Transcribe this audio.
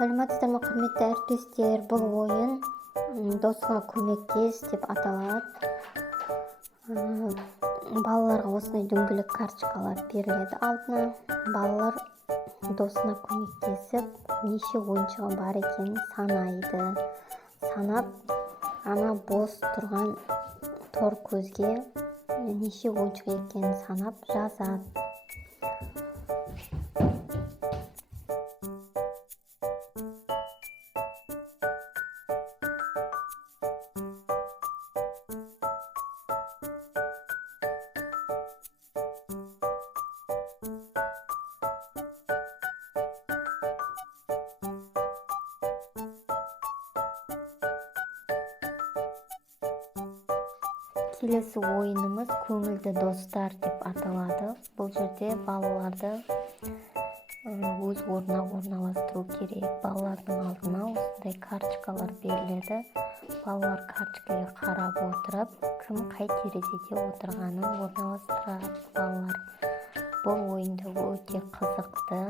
Саламатсыздарбы құрметті әріптестер, бұл ойын досыңа көмектес деп аталады. Балаларға осындай дөңгелек карточкалар беріледі алдына. Балалар досына көмектесіп, неше ойыншығы бар екенін санайды. Санап, ана бос тұрған тор көзге неше ойыншық екенін санап жазады. Келесі ойынымыз көңілді достар деп аталады. Бұл жерде балаларды өз орнына орналастыру керек. Балалардың алдына осындай карточкалар беріледі. Балалар карточкаға қарап отырып, кім қай терезеде отырғанын орналастырады. Балалар бұл ойынды өте қызықты.